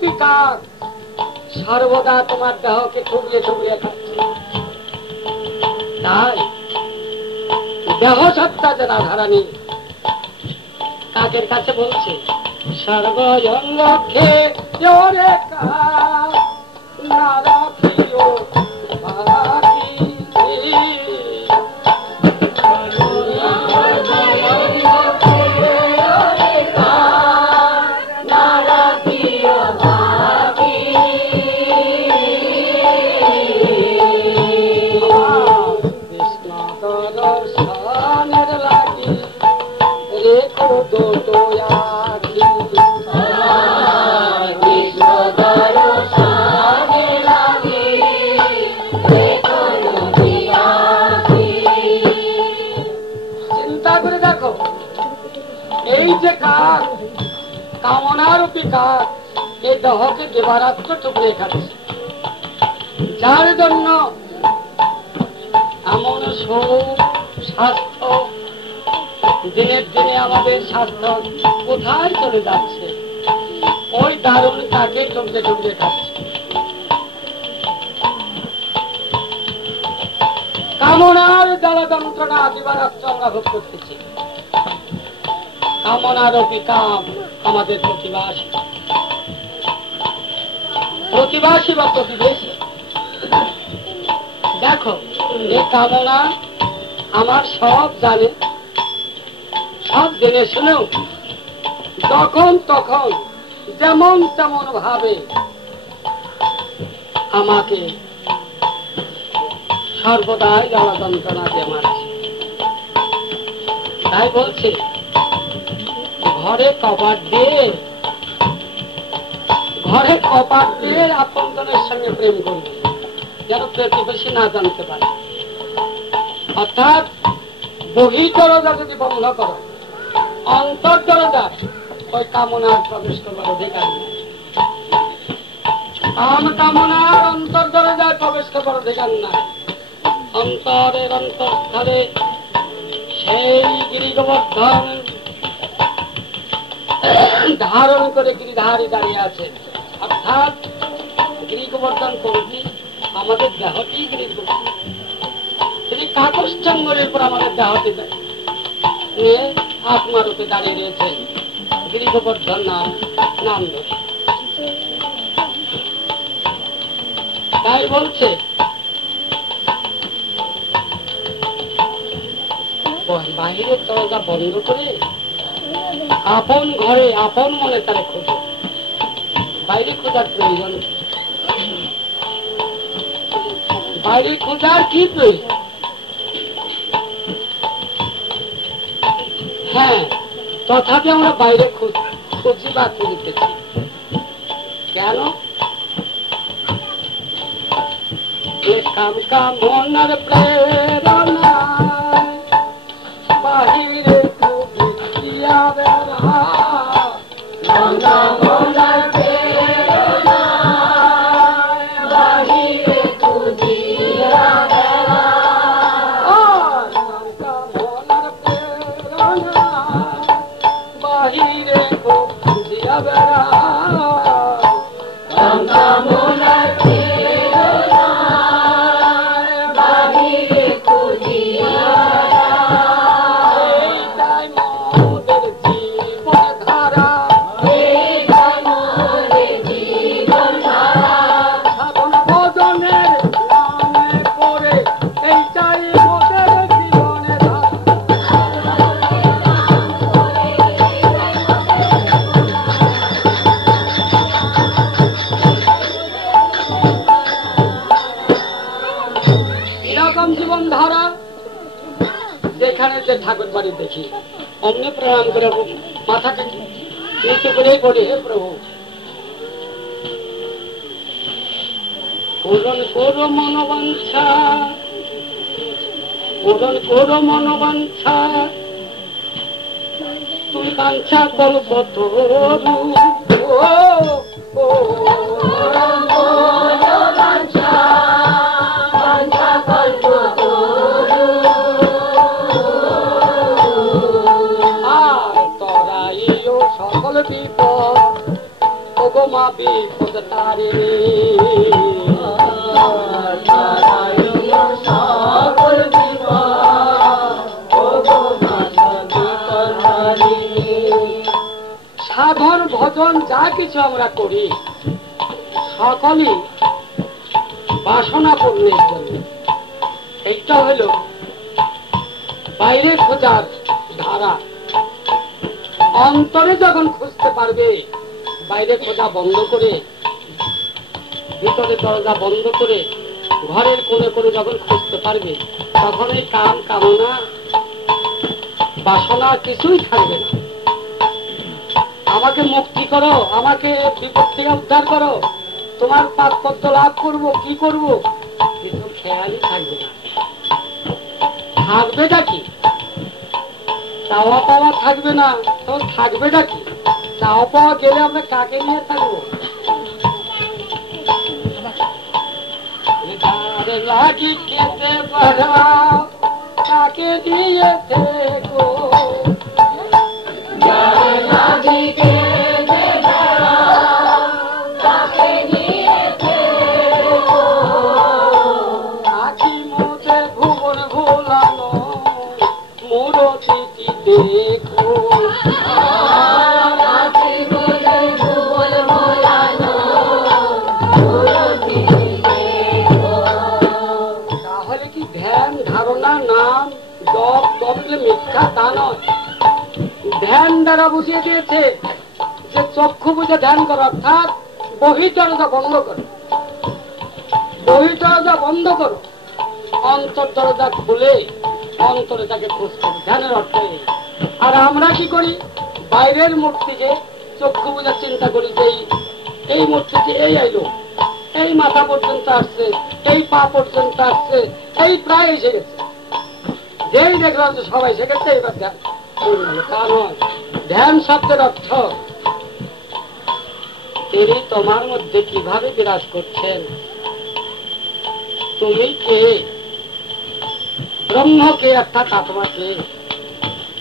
রূপী কাক সর্বদা তোমার দেহকে ঠুকরে ঠুকরে খাচ্ছে। তাই দেহ সত্তা যারা ধারানি কাকের কাছে বলছে সর্বজঙ্গে জোরে কাক না রাখিও বাকি। কামনারূপী কাক এই দেহকে দেবারাত্র টুকরে খাচ্ছে, যার জন্য এমন সুখ স্বাস্থ্য দিনের দিনে আমাদের স্বাস্থ্য কোথায় চলে যাচ্ছে, ওই দারুণ কাকে টুকরে টুকরে খাচ্ছে। কামনার জ্বালা যন্ত্রণা দিবারাত্র আমরা ভোগ করতেছি। কামনারূপী কাম আমাদের প্রতিবাসী বা প্রতিবেশী। দেখো এই কামনা আমার সব জানে, সব জেনে শুনেও যখন তখন যেমন তেমন ভাবে আমাকে সর্বদাই জ্বালা যন্ত্রণা দিয়ে মারছে। তাই বলছে ঘরে কপাট দিয়ে আপনজনের সঙ্গে প্রেম করবে, যেন প্রতিবেশী না জানতে পারে। অর্থাৎ বহির দরজা যদি বন্ধ করো, অন্তর দরজা ওই কামনার প্রবেশ করবার অধিকার নেই। কামনার অন্তর দরজায় প্রবেশ করবার অধিকার নাই। অন্তরের অন্তঃস্থলে সেই গিরিগোবর্ধন ধারণ করে গিরিধারী দাঁড়িয়ে আছে। অর্থাৎ গিরিগোবর্ধন করবি আমাদের দেহটি গিরিগোবর্ধন, তিনি কাকশ্চঙ্গলের উপর আমাদের দেহটি আত্মারূপে দাঁড়িয়ে রয়েছে। গিরিগোবর্ধন নাম ধরে তাই বলছে বাহিরের দরজা বন্ধ করে আপন ঘরে আপন মনে তারা খোঁজে, বাইরে খোঁজার প্রয়োজন। বাইরে খোঁজার কি প্রয়োজন? হ্যাঁ, তথাপি আমরা বাইরে খুঁজি বা খুঁজিতেছি কেন? কামনার প্রেরণা বাহিরে খুঁজিয়া বেড়া, কামনার প্রেরণা বাহিরে খুঁজিয়া বেড়া, কামনার প্রেরণা বাহিরে খুঁজিয়া বেড়া, কামনার ঠাকুর বাড়ি দেখি অমনি প্রণাম করে মাথাকে নিচু করেই পড়ি, হে প্রভু পূরণ করো মনোবাঞ্ছা, পূরণ করো মনোবাঞ্ছা, তুমি বাঞ্ছা কল্প তরু, সকল বিপদ মা খোঁজ তারে সাধন ভজন যা কিছু আমরা করি সকলই বাসনা পূর্ণের জন্য। এইটা হল বাইরে খোঁজার ধারা। অন্তরে যখন খুঁজতে পারবে, বাইরে খোঁজা বন্ধ করে, ভিতরে দরজা বন্ধ করে, ঘরের কোণে করে যখন খুঁজতে পারবে, তখন এই কাম কামনা বাসনা কিছুই থাকবে না। আমাকে মুক্তি করো, আমাকে বিপদ থেকে উদ্ধার করো, তোমার পাদপদ্ম লাভ করবো, কি করবো, কিছু খেয়ালই থাকবে না। থাকবেটা কি? চাওয়া পাওয়া থাকবে না, তো থাকবেটা কি? চাওয়া পাওয়া গেলে আমরা কাকে নিয়ে থাকবো? লাগি খেতে পারা কাকে দিয়ে থেকো, আখি মোটে ভুবন ভোলানো মুরতি দেখো, তাহলে কি ধ্যান ধারণা নাম জপ তবে মিথ্যা তা নয়। ধ্যান দ্বারা বুঝিয়ে দিয়েছে যে চক্ষু বুঝে ধ্যান করো, অর্থাৎ বহির্দরজা বন্ধ করো, বহির্দরজা বন্ধ করো, অন্তর দরজা খুলে অন্তরে তাকে খোঁজ করো, ধ্যানের অর্থ। আর আমরা কি করি? বাইরের মূর্তিকে চক্ষু বুঝে চিন্তা করি যে এই মূর্তিটি এই আইলো, এই মাথা পর্যন্ত আসছে, এই পা পর্যন্ত আসছে, এই প্রায় এসে গেছে, যেই দেখলাম যে সবাই এসে গেছে, এবার ধ্যান। তা নয়। ধ্যান শব্দের অর্থ তিনি তোমার মধ্যে কিভাবে বিরাজ করছেন, তুমি কে, ব্রহ্মকে অর্থাৎ আত্মাকে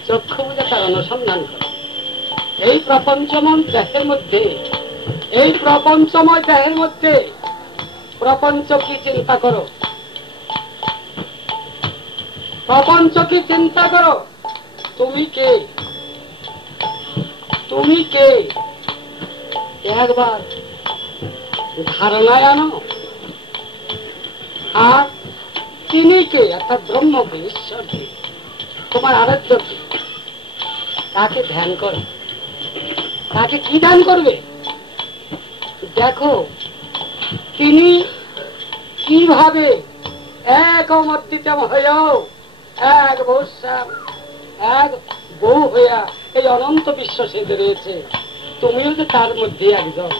চক্ষু বুঝে তার অনুসন্ধান করো। এই প্রপঞ্চময় দেহের মধ্যে, এই প্রপঞ্চময় দেহের মধ্যে প্রপঞ্চ কি চিন্তা করো, প্রপঞ্চ কি চিন্তা করো, তুমি কে, তুমি কে, একবার ধারণায় আনো। আর তিনি কে, অর্থাৎ ব্রহ্মকে, ঈশ্বরকে, তোমার আরাধ্যকে, তাকে ধ্যান করো। তাকে কি ধ্যান করবে? দেখো তিনি কিভাবে এক অমর্তিতম হইয়াও এক বৈশ্যাম এক বহু হইয়া এই অনন্ত বিশ্ব সেজে রয়েছে, তুমিও যে তার মধ্যে একজন,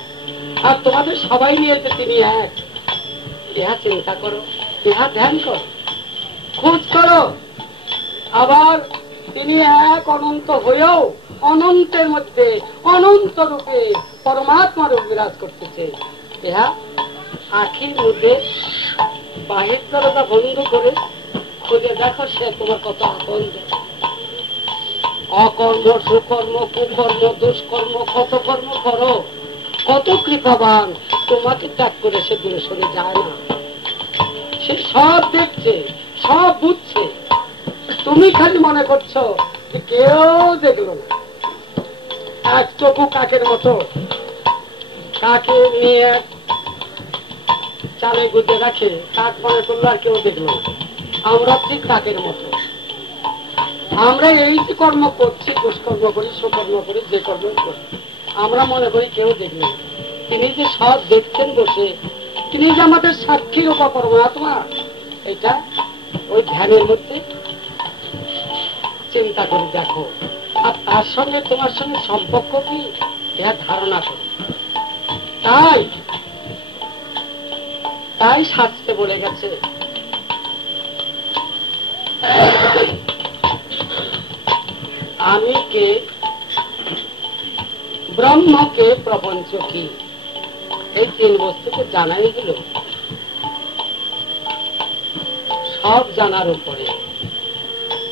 আর তোমাদের সবাই নিয়ে যে তিনি এক, ইহা চিন্তা করো, ইহা ধ্যান করো, খোঁজ করো। আবার তিনি এক অনন্ত হয়েও অনন্তের মধ্যে অনন্ত রূপে পরমাত্মা রূপ বিরাজ করতেছে, ইহা আখির মধ্যে বাহির দরজা বন্ধ করে খুঁজে দেখো, সে তোমার কত আপন। অকর্ম সুকর্ম কুকর্ম দুষ্কর্ম কত কর্ম করো, কত কৃপাবান, তোমাকে ত্যাগ করে সে দূরে সরে যায় না। সে সব দেখছে, সব বুঝছে, তুমি খালি মনে করছো যে কেউ দেখলো না। এক চকু কাকের মতো, কাকে নিয়ে চালে গুজে রাখে, কাক মনে করলো আর কেউ দেখলো না। আমরা ঠিক কাকের মতো, আমরা এই যে কর্ম করছি, দুষ্কর্ম করি, সুকর্ম করি, যে কর্ম করি, আমরা মনে করি কেউ দেখলো না। তিনি যে সব দেখছেন বসে, তিনি যে আমাদের সাক্ষী রূপা পরমাত্মা, এটা ওই ধ্যানের মধ্যে চিন্তা করে দেখো। আর তার সঙ্গে তোমার সঙ্গে সম্পর্ক কি, এটা ধারণা করো। তাই শাস্ত্রে বলে গেছে, আমি কে, ব্রহ্মকে, প্রপঞ্চ কি, এই তিন বস্তুকে জানাই দিল। সব জানার উপরে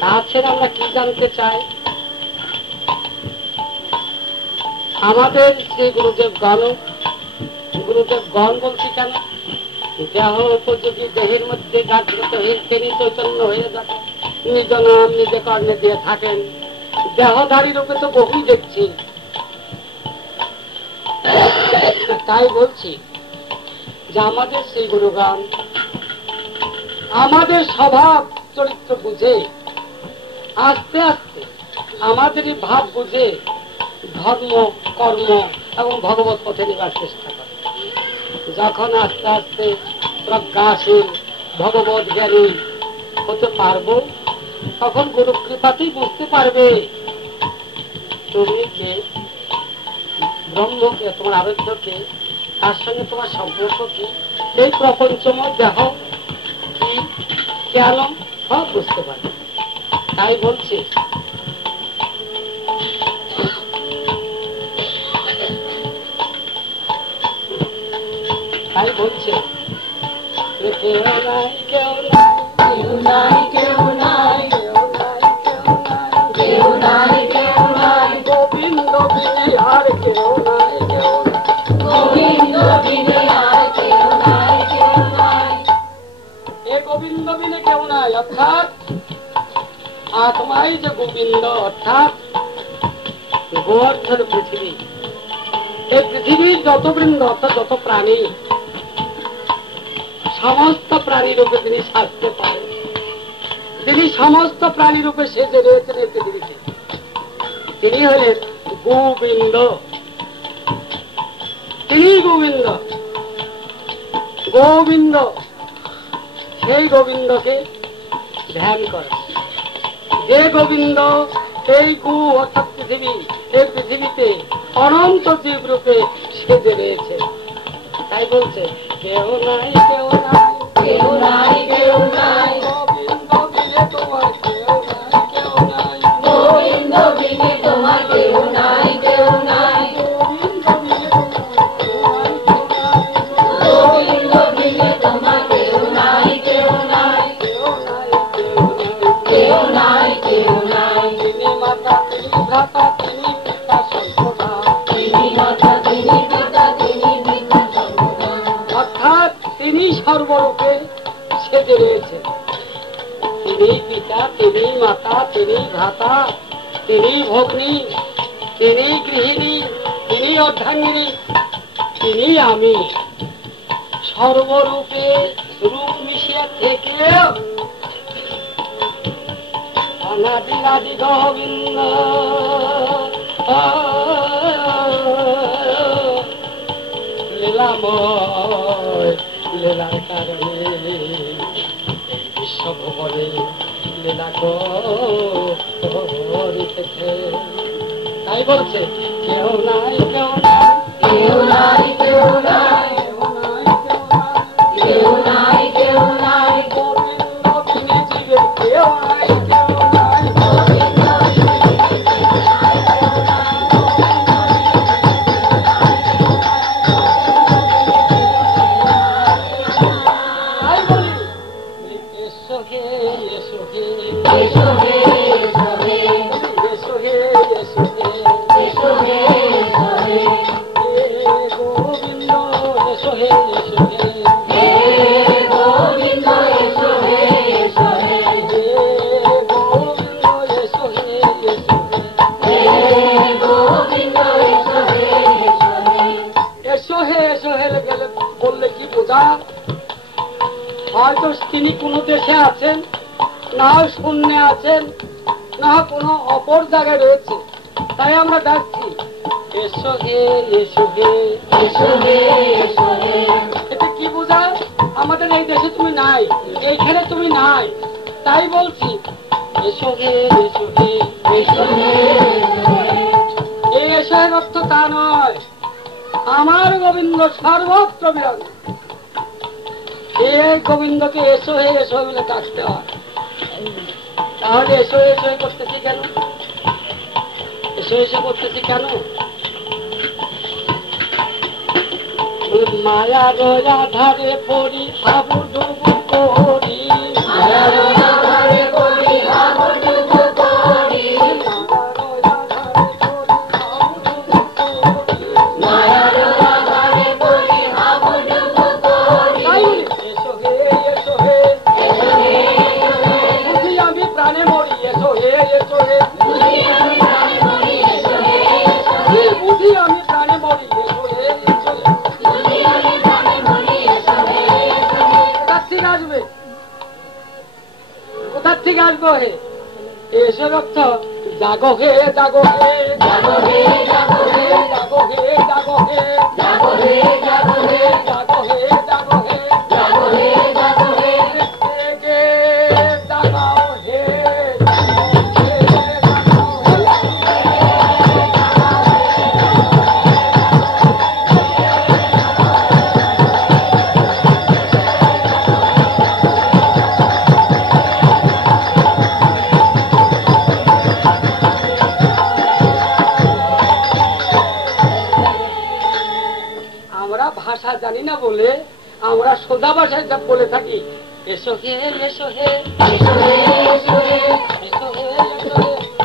তাছাড়া আমরা কি জানতে চাই? আমাদের শ্রী গুরুদেব গণ গুরুদেব গহন বলছি কেন? দেহ উপযোগী দেহের মধ্যে জাগ্রত হয়ে তিনি চৈতন্য হয়ে যাবে, নিজ নাম নিজে কর্ণে দিয়ে থাকেন। দেহধারী রূপে তো বহু দেখছি। তাই বলছি যে আমাদের সেই গুরুগান আমাদের স্বভাব চরিত্র বুঝে আস্তে আস্তে আমাদেরই ভাব বুঝে ধর্ম কর্ম এবং ভগবত পথে নেবার চেষ্টা করে। যখন আস্তে আস্তে প্রজ্ঞাশীল ভগবত জ্ঞানী হতে পারবো, তখন গুরু কৃপাতেই বুঝতে পারবে তুমি কে, ব্রহ্মকে, তোমার আরাধ্যকে, তার সঙ্গে তোমার সম্পর্ক কি, এই প্রপঞ্চময় দেহ কি, কেন, সব বুঝতে পারবে। তাই বলছি কেউ নাই কেউ নাই কেউ নাই কেউ নাই কেউ নাই কেউ নাই গোবিন্দ বিনে আর কেউ নাই কেউ গোবিন্দ বিনে আর কেউ নাই কেউ নাই। এ গোবিন্দ বিনে কেউ নাই অর্থাৎ আত্মাই যে গোবিন্দ, অর্থাৎ গোবর্ধন পৃথিবী। এই পৃথিবীর যত বৃন্দ অর্থাৎ যত প্রাণী, সমস্ত প্রাণী রূপে তিনি সাজতে পারেন। তিনি সমস্ত প্রাণী রূপে সেজে রয়েছেন এই পৃথিবীতে। তিনি হলেন গোবিন্দ, তিনি গোবিন্দ। গোবিন্দ সেই গোবিন্দকে ধ্যান করে। যে গোবিন্দ এই গু অর্থাৎ পৃথিবী, এই পৃথিবীতে অনন্ত জীব রূপে সেজে রয়েছে। তাই বলছে কেউ নাই কেউ নাই কেউ নাই কেউ নাই গোবিন্দ বিনে তোমার কেউ নাই কেউ নাই গোবিন্দ বিনে তোমার কেউ নাই কেউ নাই গোবিন্দ বিনে তোমার কেউ নাই কেউ নাই কেউ নাই কেউ নাই। তিনি মাতা তিনি ভ্রাতা তিনি পিতা সর্বদা, তিনি মাতা তিনি পিতা তিনি পিতা সর্বদা, অর্থাৎ তিনি সর্বরূপে সেজে রয়েছে। তিনি পিতা তিনি মাতা তিনি ভ্রাতা তিনি ভগ্নী তিনি গৃহিণী তিনি অর্ধাঙ্গিনী তিনি আমি, সর্বরূপে রূপ মিশিয়া থেকে অনাদি আদি গোবিন্দ লীলাময়, লীলার কারণে বিশ্বভবনে লীলা করিতেছে। তাই বলছে কেউ নাই কেউ নাই কেউ নাই কেউ নাই কেউ নাই কেউ নাই গোবিন্দ বিনে জীবের কেউ নাই কেউ নাই বললে কি বোঝা? হয়তো তিনি কোনো দেশে আছেন, না শূন্যে আছেন, না কোনো অপর জায়গায় রয়েছে, তাই আমরা ডাকছি এসো হে এসো হে এসো হে এসো হে। এটা কি বোঝা? আমাদের এই দেশে তুমি নাই, এইখানে তুমি নাই, তাই বলছি এসো হে এসো হে এসো হে। এই এসো এর অর্থ তা নয় আমার গোবিন্দ সর্বত্র বিরাজ। এই গোবিন্দকে এসো হে এসো বলে কাটতে হয়। তাহলে এসো এসো করতেছি কেন? এসো এসো করতেছি কেন? মায়া রয়া ধারে পড়ি হাবু ডুবু করি, মায়া রয়া ধারে পড়ি হাবু ডুবু করি, মায়া রয়া ধারে পড়ি হাবু আসবো হে, এসে রক্ত জাগো হে জাগো হে জাগো হে জাগো হে জাগো হে জাগো হে জাগো হে জাগো হে জাগো হে জাগো হে জাগো হে জাগো হে গে জাগাও হে ভাষা জানি না বলে আমরা সোজা ভাষায় যা বলে থাকি, এসো হে এসো হে এসো হে এসো হে এসো হে এসো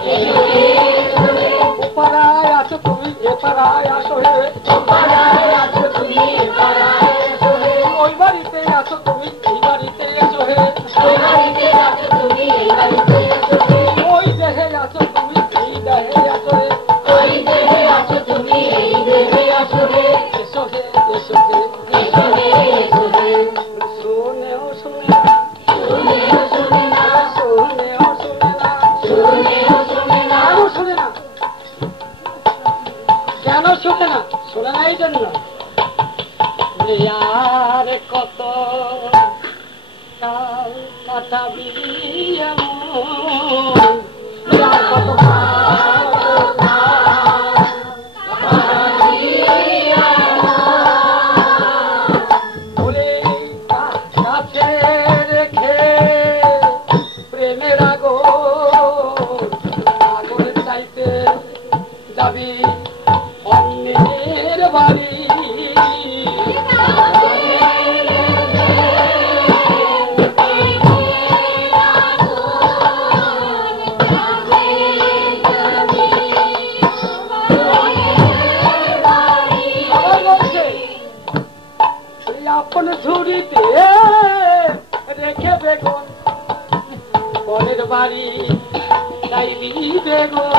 হে এসো হে উপারায় আছো তুমি এপারায় আসো হে উপারায় আছো তুমি এপারায় আসো হে ওই বাড়িতে আছো তুমি এই বাড়িতে এসো হে ওই বাড়িতে আছো তুমি এই বাড়িতে এসো হে ওই দেহে আছো তুমি এই দেহে আসো হে ওই দেহে আছো তুমি এই দেহে আসো হে এসো হে এসো হে এসো হে এসো হে শুনে ও শুনে না শুনে ও শুনে না শুনে ও শুনে না শুনে ও শুনে না শুনে না কেন শুনে না? শুনে না এই জন্য আর কত কাল কাটাবি এমন কত যাবি অন্যের বাড়ি আপন ঝুড়িতে রেখে বেগুন পরের বাড়ি যাইবি বেগুন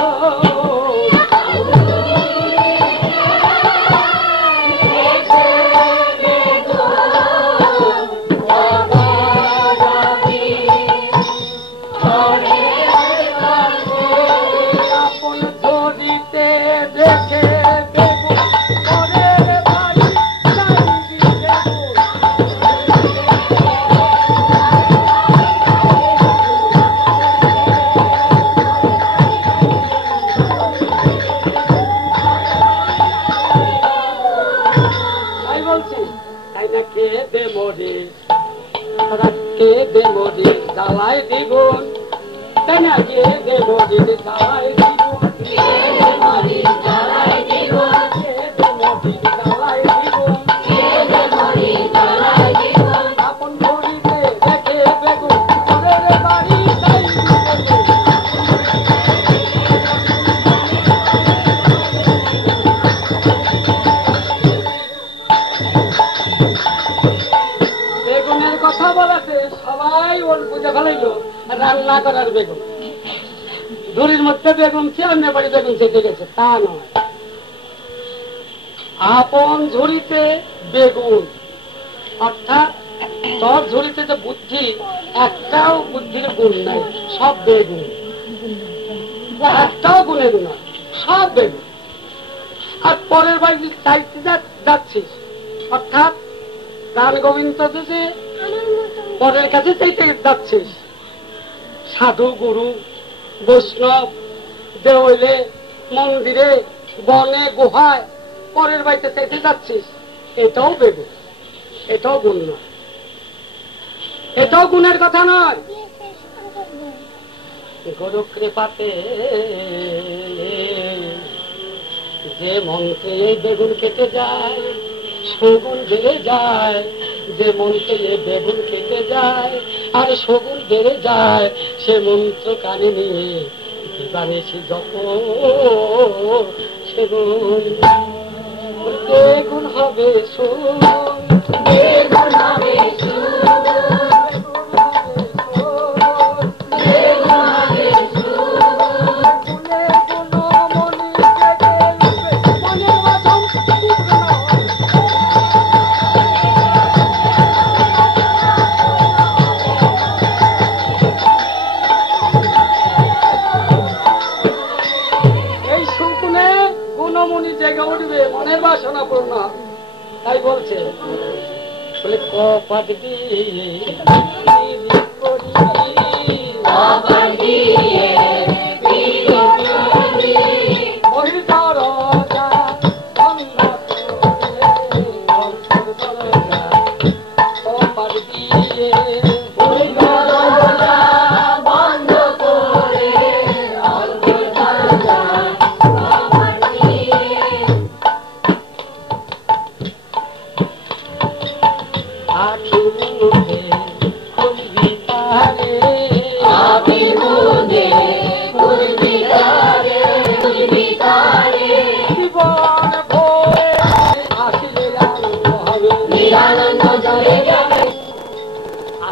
জ্বালাই দ্বিগুণ তাই না কে দেব জ্বালাই দ্বিগুণ জ্বালাই দ্বিগুণ জ্বালাই দ্বিগুণ আপন ধরিতে দেখে বেগুন পরের বাড়ি বেগুনের কথা বলাতে সবাই ওর বুঝে ফেলাইলো রান্না করার বেগুন, ধুরির মধ্যে বেগুন খেয়ে অন্য বাড়ি বেগুন খেতে গেছে, তা নয়। আপন ঝুড়িতে বেগুন, অর্থাৎ তোর ঝুড়িতে যে বুদ্ধি, একটাও বুদ্ধির গুণ নাই, সব বেগুন, একটাও গুণের নয়, সব বেগুন। আর পরের বাড়ি চাইতে যাচ্ছিস, অর্থাৎ গান গোবিন্দ যে পরের কাছে চাইতে যাচ্ছিস, সাধু গুরু বৈষ্ণব দেওয়ালে মন্দিরে বনে গুহায় পরের বাড়িতে চাইতে যাচ্ছিস, এটাও বেগুন, এটাও গুণ নয়, এটাও গুণের কথা নয়। গুরু কৃপাতে যে মন্ত্রে বেগুন কেটে যায় সগুন বেড়ে যায়, যে মন্ত্রে বেগুন কেটে যায় আর সগুন বেড়ে যায়, সে মন্ত্র কানে নিয়ে দিবানিশি যত সেগুন বেগুন হবে সুন, বেগুন হবে বলছে বলে কপাট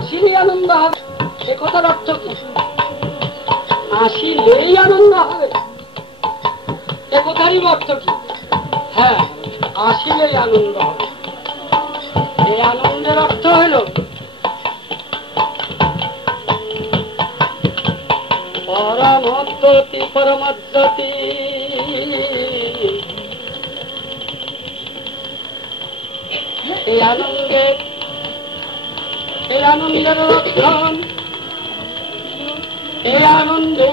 আসিলেই আনন্দ হবে। এ কথার অর্থ কি? আসিলেই আনন্দ হবে, এ কথারই অর্থ কি? হ্যাঁ, আসিলেই আনন্দ হবে। এই আনন্দের অর্থ হল পরমদ্যতি পরমদ্যতি। এই আনন্দের লক্ষণ, এই আনন্দের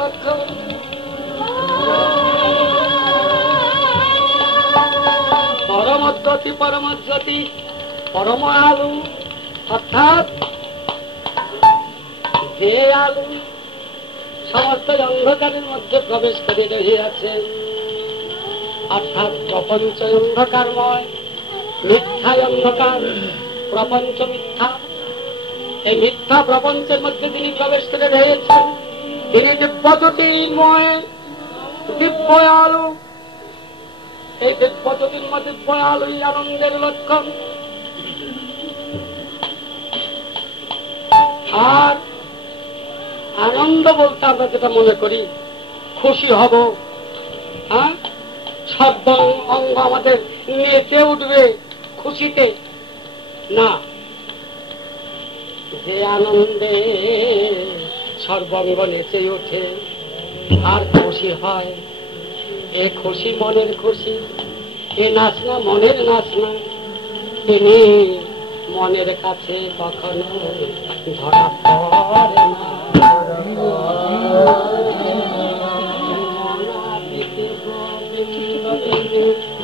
লক্ষণ পরমদ্যতি পরমদ্যতি, পরম আলু অর্থাৎ যে আলু সমস্ত অন্ধকারের মধ্যে প্রবেশ করে রহিয়াছে, অর্থাৎ প্রপঞ্চ অন্ধকারময়, মিথ্যায় অন্ধকার, প্রপঞ্চ মিথ্যা। এই মিথ্যা প্রপঞ্চের মধ্যে তিনি প্রবেশ করে রয়েছেন। তিনি দিব্যজ্যোতির্ময়, দিব্য আলো। এই দিব্যজ্যোতির্ময় দিব্য আলোই আনন্দের লক্ষণ। আর আনন্দ বলতে আমরা যেটা মনে করি খুশি হব, হ্যাঁ, সর্ব অঙ্গ আমাদের নেচে উঠবে খুশিতে, না। যে আনন্দে সর্বাঙ্গ নেচে ওঠে আর খুশি হয়, এ খুশি মনের খুশি, এ নাচ না মনের নাচ না। তিনি মনের কাছে কখনো ধরা পড়ে না।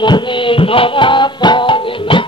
মনে ধরা পড়ে না।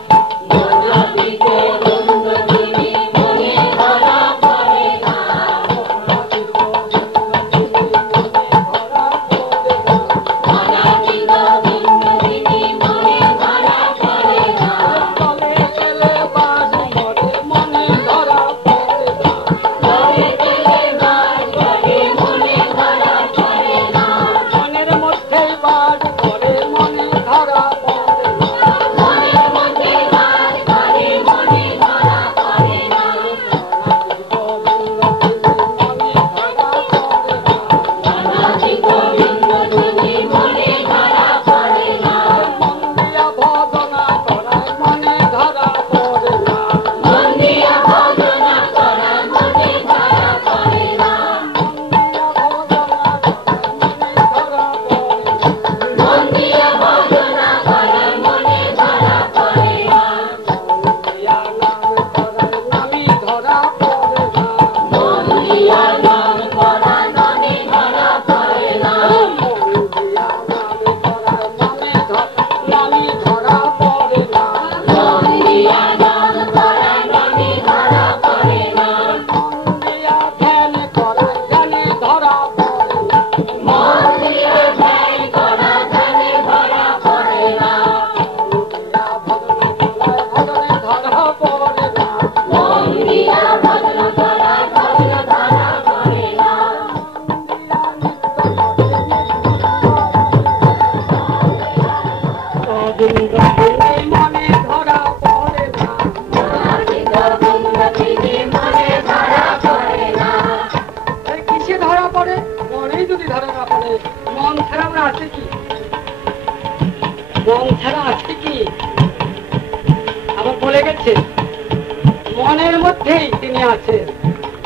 মনের মধ্যেই তিনি আছেন।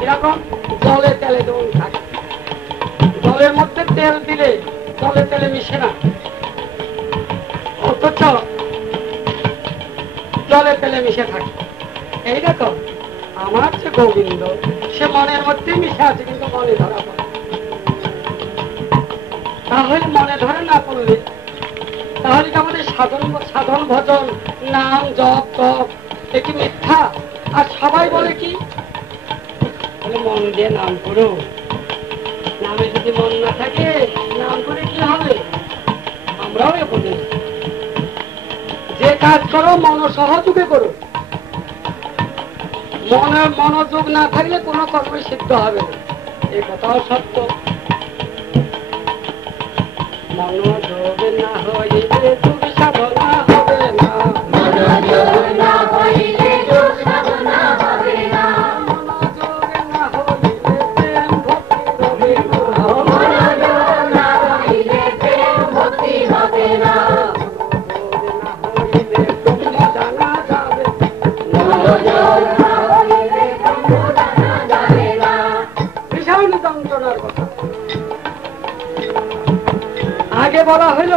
এরকম জলে তেলে দৌড় থাকে, জলের মধ্যে তেল দিলে জলে তেলে মিশে না, অথচ জলে পেলে মিশে থাকে। এইরকম আমার যে গোবিন্দ, সে মনের মধ্যেই মিশে আছে, কিন্তু মনে ধরা পড়ে। তাহলে মনে ধরে না পড়লে তাহলে কি আমাদের সাধন ভজন নাম জপ তপ এটি মিথ্যা? আর সবাই বলে কি মন দিয়ে নাম করো, নামে যদি মন না থাকে নাম করে কি হবে? আমরাও বলি যে কাজ করো মনোসহযোগে করো, মনের মনোযোগ না থাকলে কোনো কর্মই সিদ্ধ হবে না। এই কথাও সত্য। মনোযোগ না হইলে যোগ সাধনা হবে না, মনোযোগ না হইলে যোগ সাধনা হবে না, মনোযোগ না হইলে প্রেম ভক্তি হবে না, মনোযোগ না হইলে প্রেম ভক্তি হবে না, মনোযোগ না হইলে ব্রহ্ম জানা যাবে, মনোযোগ না হইলে ব্রহ্ম জানা যাবে না। ভীষণ যন্ত্রণার কথা। আগে বলা হইল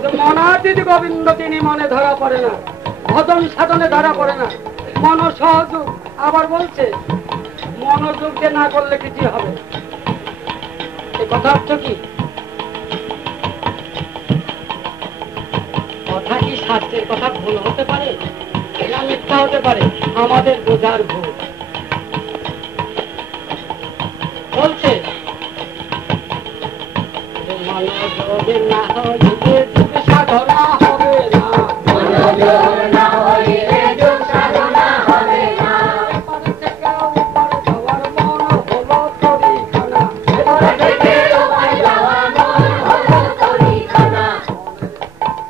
যে মনাতীত গোবিন্দ তিনি মনে ধরা পড়ে না, ভজন সাধনে ধরা পড়ে না, মনোসহযোগ। আবার বলছে মনোযোগ যে না করলে কিছু হবে। এই কথা অর্থ কি? কথা কি শাস্ত্রের কথা ভুল হতে পারে না মিথ্যা হতে পারে? আমাদের বোঝার ভুল। বলছে মনোযোগ না হইলে যোগ সাধনা হবে না, মনোযোগ না হইলে যোগ সাধনা হবে না, এপারে থেকে ওপারে যাওয়ার মন হলো তরিখানা, এপারে থেকে ওপারে যাওয়ার মন হলো তরিখানা,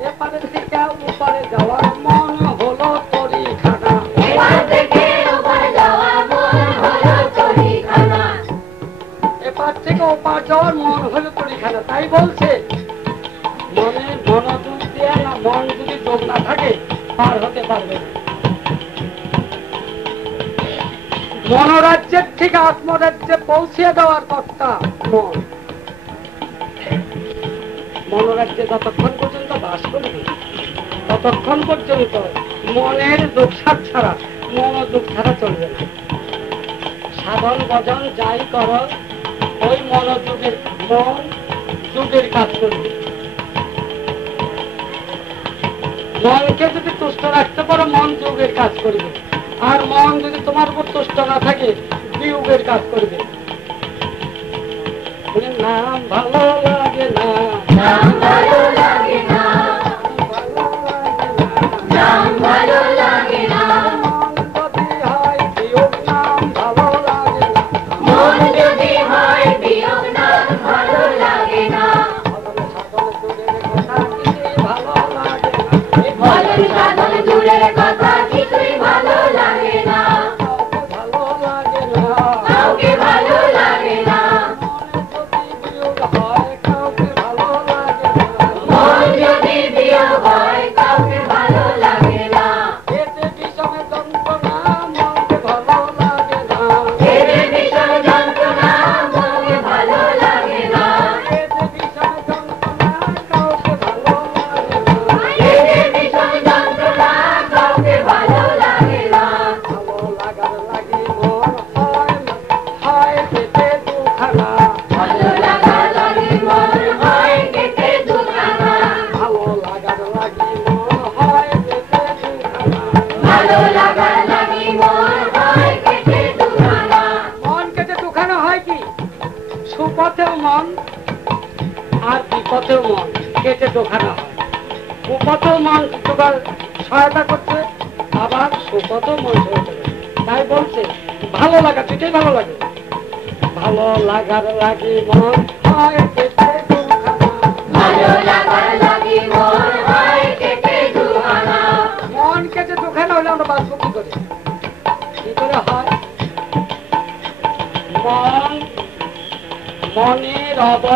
এপারে থেকে ওপারে যাওয়ার মন হলো তরিখানা, এপারে থেকে ওপারে যাওয়ার মন হলো তরিখানা, এপার থেকে ওপার যাওয়ার মন হলো তরিখানা। তাই বলছে মনে মনোযোগ দিয়ে না, মন যদি যোগ না থাকে পার হতে পারবে না। মনোরাজ্যের থেকে আত্মরাজ্যে পৌঁছে দেওয়ার কর্তা মন। মনোরাজ্যে যতক্ষণ পর্যন্ত বাস করবে ততক্ষণ পর্যন্ত মনের যোগসাধ ছাড়া, মনোযোগ ছাড়া চলবে না। সাধন ভজন যাই করো ওই মনোযোগের মন যোগের কাজ করবে। মনকে যদি তুষ্ট রাখতে পারো মন যোগের কাজ করবে, আর মন যদি তোমার উপর তুষ্ট না থাকে বিয়োগের কাজ করবে। নাম ভালো লাগে না, নাম ভালো লাগে না, নাম ভালো লাগে না, মন যদি হয় বিয়োগ নাম ভালো লাগে না, মন যদি হয় বিয়োগ নাম ভালো লাগে না, সাধন দূরের কথা কিছুই ভালো লাগে না, ভালো লাগে না, কাউকে ভালো লাগে না, মন যদি বিয়োগ হয় কাউকে ভালো লাগে না, এতে বিষমে যন্ত্রণা মনকে ভালো লাগে না, এতে বিষমে যন্ত্রণা মনকে ভালো লাগে না, এতে বিষমে যন্ত্রণা কাউকে ভালো লাগে না, এতে বিষমে যন্ত্রণা কাউকে ভালো লাগে না, ভালো লাগার লাগি মন হয় পেটে দুখানা, ভালো লাগার লাগি মন হয় পেটে দুখানা, ভালো লাগার লাগি মন হয় পেটে দুখানা, ভালো লাগার লাগি মন হয় পেটে দুখানা। মন কেটে দুখানা হয় কি? সুপথেও মন আর বিপথেও মন কেটে দুখানা হয়। কুপথেও মন সহায়তা করছে, আবার সুপথেও মন সহায়তা করছে। তাই বলছে ভালো লাগা দুটোই ভালো লাগে। ভালো লাগার লাগি মন হয় পেটে দুখানা, ভালো লাগার লাগি মন হয় পেটে দুখানা। মন কেটে দুখানা হলে আমরা বাঁচবো কি করে? কি করে হয়? মন মনের